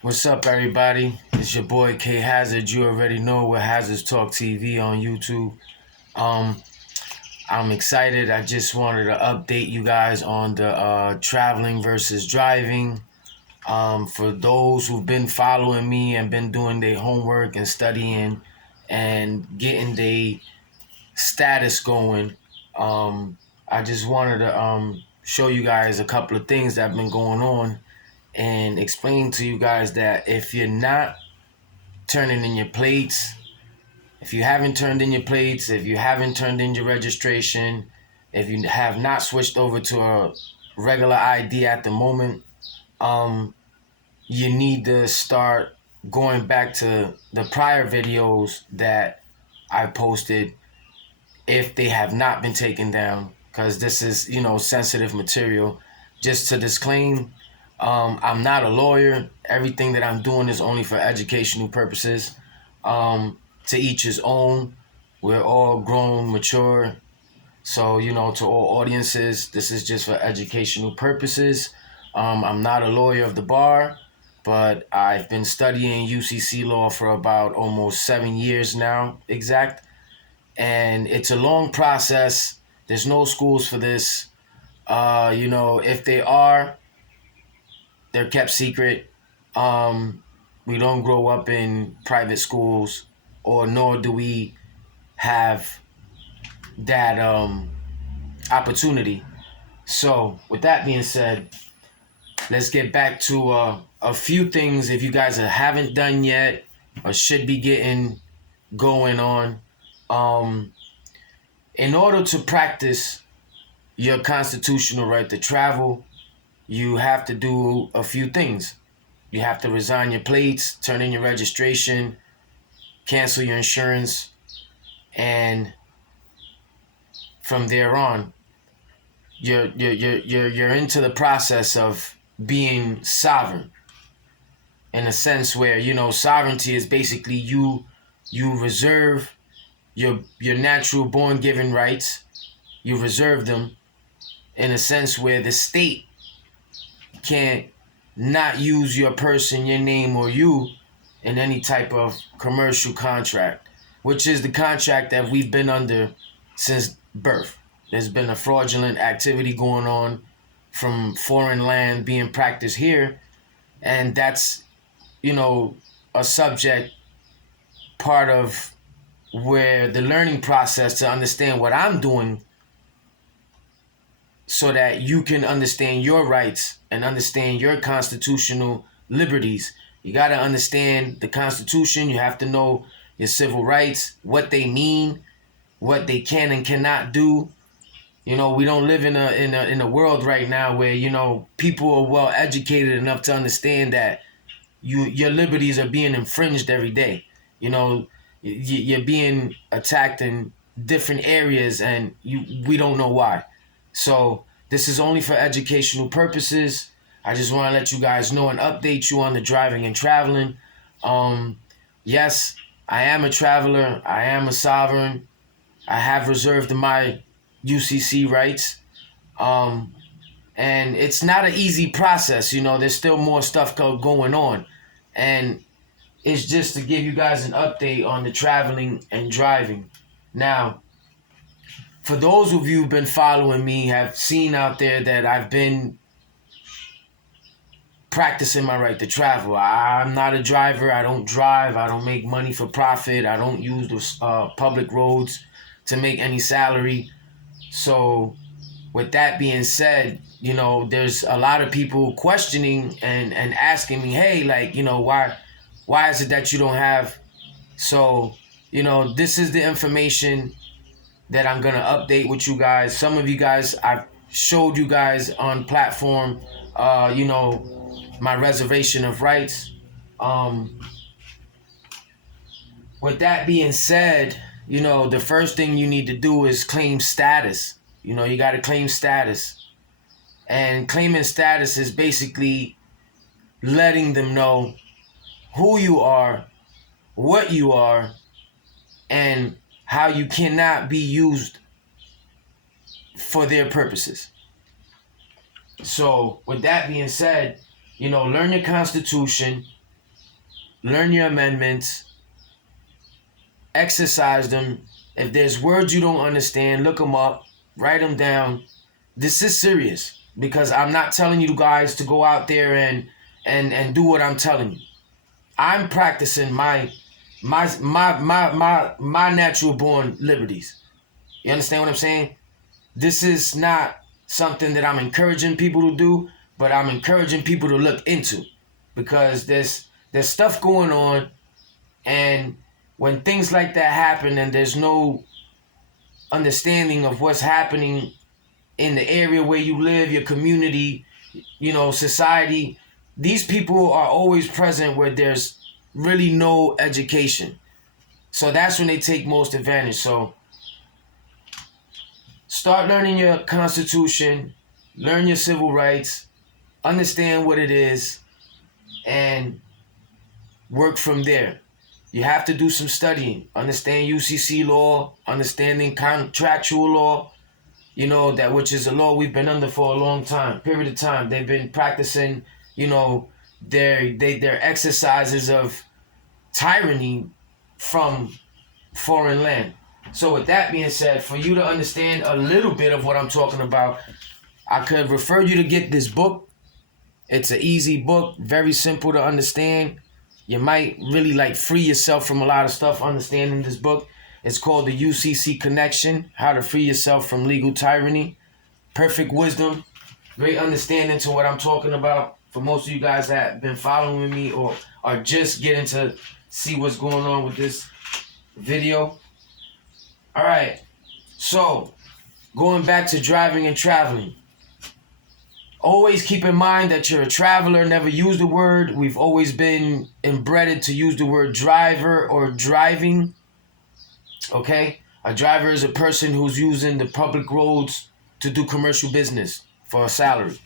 What's up, everybody? It's your boy K Hazard. You already know we're Hazards Talk TV on YouTube. Um, I'm excited. I just wanted to update you guys on the traveling versus driving. For those who've been following me and been doing their homework and studying and getting their status going, I just wanted to show you guys a couple of things that have been going on and explain to you guys that if you're not turning in your plates, if you haven't turned in your plates, if you haven't turned in your registration, if you have not switched over to a regular ID at the moment, um, you need to start going back to the prior videos that I posted if they have not been taken down, because this is, sensitive material. Just to disclaim, I'm not a lawyer. Everything that I'm doing is only for educational purposes. To each his own. We're all grown, mature. So, to all audiences, this is just for educational purposes. I'm not a lawyer of the bar, but I've been studying UCC law for about almost 7 years now, exact. And it's a long process. There's no schools for this. If they are, they're kept secret. We don't grow up in private schools, or nor do we have that opportunity. So, with that being said, let's get back to a few things if you guys haven't done yet or should be getting going on. Um, in order to practice your constitutional right to travel, you have to do a few things. You have to resign your plates, turn in your registration, cancel your insurance, and from there on, you're into the process of being sovereign, in a sense where sovereignty is basically you reserve your natural born given rights. You reserve them in a sense where the state can't not use your person, your name, or you in any type of commercial contract, which is the contract that we've been under since birth. There's been a fraudulent activity going on from foreign land being practiced here, and that's, a subject part of where the learning process to understand what I'm doing so that you can understand your rights and understand your constitutional liberties. You got to understand the Constitution. You have to know your civil rights, what they mean, what they can and cannot do. We don't live in a world right now where people are well educated enough to understand that your liberties are being infringed every day. You're being attacked in different areas, and we don't know why. So this is only for educational purposes. I just want to let you guys know and update you on the driving and traveling. Yes, I am a traveler. I am a sovereign. I have reserved my UCC rights. And it's not an easy process. There's still more stuff going on. And it's just to give you guys an update on the traveling and driving. Now, for those of you who've been following me, have seen out there that I've been practicing my right to travel. I'm not a driver. I don't drive. I don't make money for profit. I don't use the public roads to make any salary. So, with that being said, there's a lot of people questioning and asking me, hey, why is it that you don't have? So, this is the information that I'm gonna update with you guys. Some of you guys, I've showed you guys on platform, my reservation of rights. With that being said, the first thing you need to do is claim status. You got to claim status. And claiming status is basically letting them know who you are, what you are, and how you cannot be used for their purposes. So, with that being said, learn your Constitution, learn your amendments, exercise them. If there's words you don't understand, look them up, write them down. This is serious because I'm not telling you guys to go out there and do what I'm telling you. I'm practicing my natural born liberties. You understand what I'm saying? This is not something that I'm encouraging people to do, but I'm encouraging people to look into, because there's stuff going on, and when things like that happen and there's no understanding of what's happening in the area where you live, your community, society, these people are always present where there's really no education. So that's when they take most advantage. So start learning your Constitution, learn your civil rights, understand what it is, and work from there. You have to do some studying, understand UCC law, understanding contractual law, that which is a law we've been under for a long time, period of time. They've been practicing, their exercises of tyranny from foreign land. So with that being said, for you to understand a little bit of what I'm talking about, I could refer you to get this book. It's an easy book, very simple to understand. You might really free yourself from a lot of stuff understanding this book. It's called The UCC Connection, How to Free Yourself from Legal Tyranny. Perfect wisdom, great understanding to what I'm talking about. For most of you guys that have been following me or are just getting to see what's going on with this video. All right, so going back to driving and traveling. Always keep in mind that you're a traveler. Never use the word. We've always been inbred to use the word driver or driving. Okay? A driver is a person who's using the public roads to do commercial business for a salary.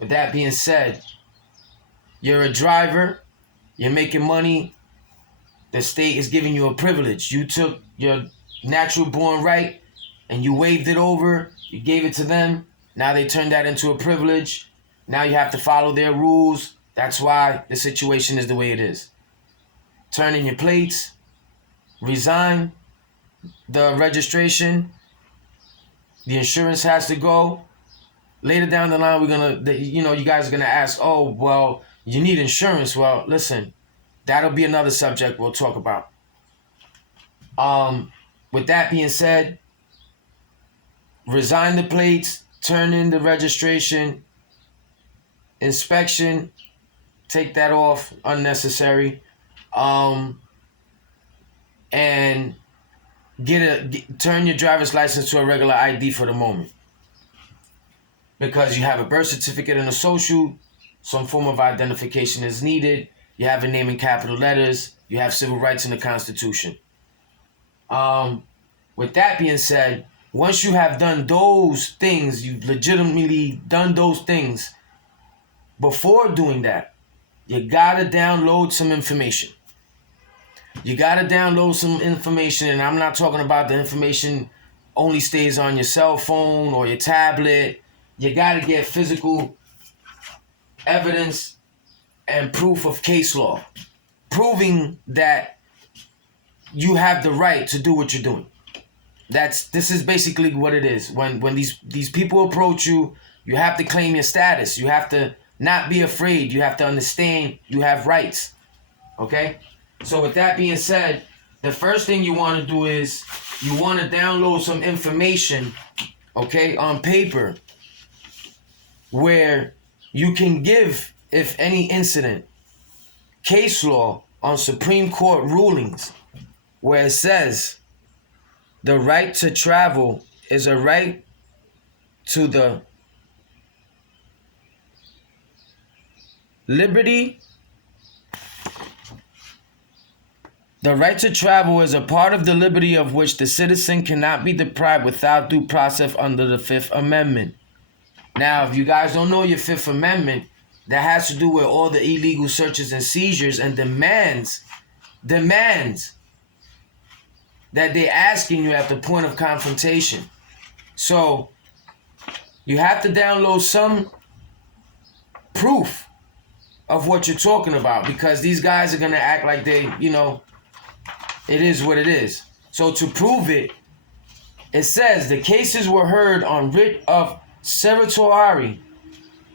With that being said, you're a driver. You're making money. The state is giving you a privilege. You took your natural born right and you waved it over. You gave it to them. Now they turned that into a privilege. Now you have to follow their rules. That's why the situation is the way it is. Turn in your plates. Resign the registration. The insurance has to go. Later down the line, you guys are going to ask, oh, well, you need insurance. Well, listen, that'll be another subject we'll talk about. With that being said, resign the plates. Turn in the registration, inspection, take that off, unnecessary, and turn your driver's license to a regular ID for the moment, because you have a birth certificate and a social, some form of identification is needed. You have a name in capital letters. You have civil rights in the Constitution. With that being said, once you have done those things, you've legitimately done those things, before doing that, you gotta download some information. You gotta download some information, and I'm not talking about the information only stays on your cell phone or your tablet. You gotta get physical evidence and proof of case law, proving that you have the right to do what you're doing. This is basically what it is. When these people approach you, you have to claim your status. You have to not be afraid. You have to understand you have rights. Okay? So with that being said, the first thing you want to do is you want to download some information, okay, on paper, where you can give, if any incident, case law on Supreme Court rulings, where it says the right to travel is a right to the liberty. The right to travel is a part of the liberty of which the citizen cannot be deprived without due process under the Fifth Amendment. Now, if you guys don't know your Fifth Amendment, that has to do with all the illegal searches and seizures and demands that they're asking you at the point of confrontation. So you have to download some proof of what you're talking about, because these guys are going to act like they, it is what it is. So to prove it, it says the cases were heard on writ of certiorari.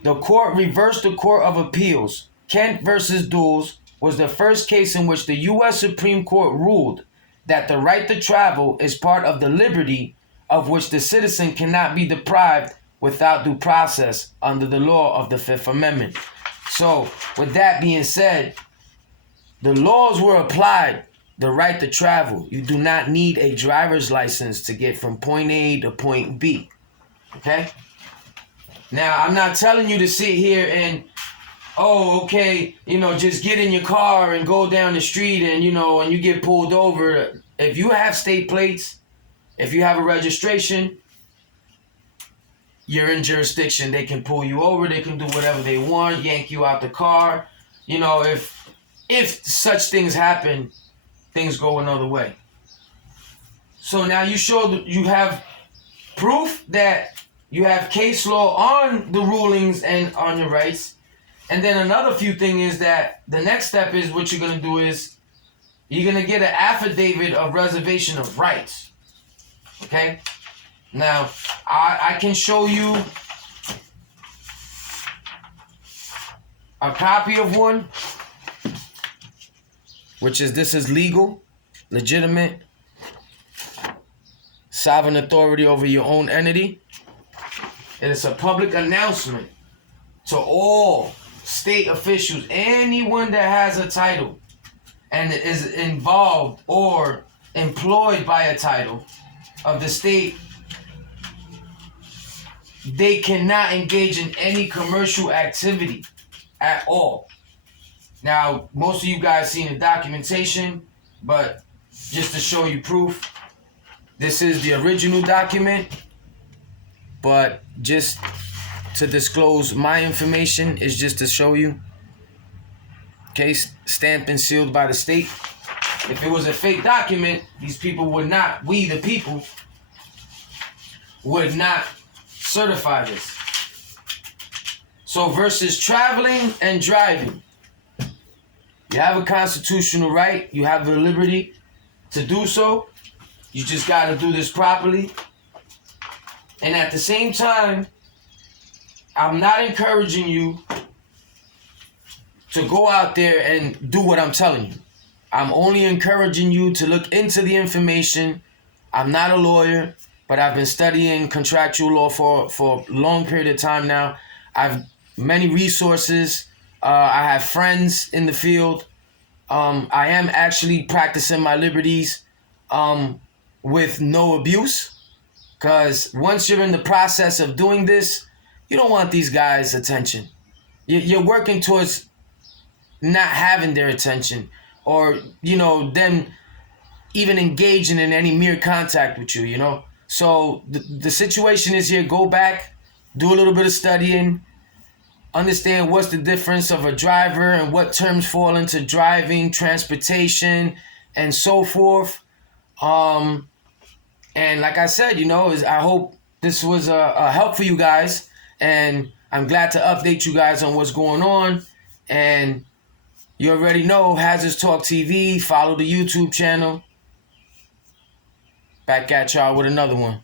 The court reversed the Court of Appeals. Kent versus Dulles was the first case in which the U.S. Supreme Court ruled that the right to travel is part of the liberty of which the citizen cannot be deprived without due process under the law of the Fifth Amendment. So, with that being said, the laws were applied. The right to travel. You do not need a driver's license to get from point A to point B. Okay? Now, I'm not telling you to sit here and, just get in your car and go down the street and you get pulled over. If you have state plates, if you have a registration, you're in jurisdiction. They can pull you over. They can do whatever they want, yank you out the car. If such things happen, things go another way. So now you have proof that you have case law on the rulings and on your rights. And then another few thing is that the next step is what you're going to do is you're going to get an affidavit of reservation of rights. Okay? Now, I can show you a copy of one, this is legal, legitimate, sovereign authority over your own entity. It is a public announcement to all state officials, anyone that has a title and is involved or employed by a title of the state. They cannot engage in any commercial activity at all. Now, most of you guys seen the documentation, but just to show you proof, this is the original document, but just to disclose my information is just to show you. Case stamped and sealed by the state. If it was a fake document, these people would not, we the people, would not certify this. So versus traveling and driving. You have a constitutional right. You have the liberty to do so. You just got to do this properly. And at the same time, I'm not encouraging you to go out there and do what I'm telling you. I'm only encouraging you to look into the information. I'm not a lawyer, but I've been studying contractual law for a long period of time now. I've many resources. I have friends in the field. I am actually practicing my liberties with no abuse, because once you're in the process of doing this, you don't want these guys' attention. You're working towards not having their attention, or them even engaging in any mere contact with you. So the situation is here. Go back, do a little bit of studying, understand what's the difference of a driver and what terms fall into driving, transportation, and so forth. And like I said, I hope this was a help for you guys, and I'm glad to update you guys on what's going on. And you already know Hazards Talk TV. Follow the YouTube channel. Back at y'all with another one.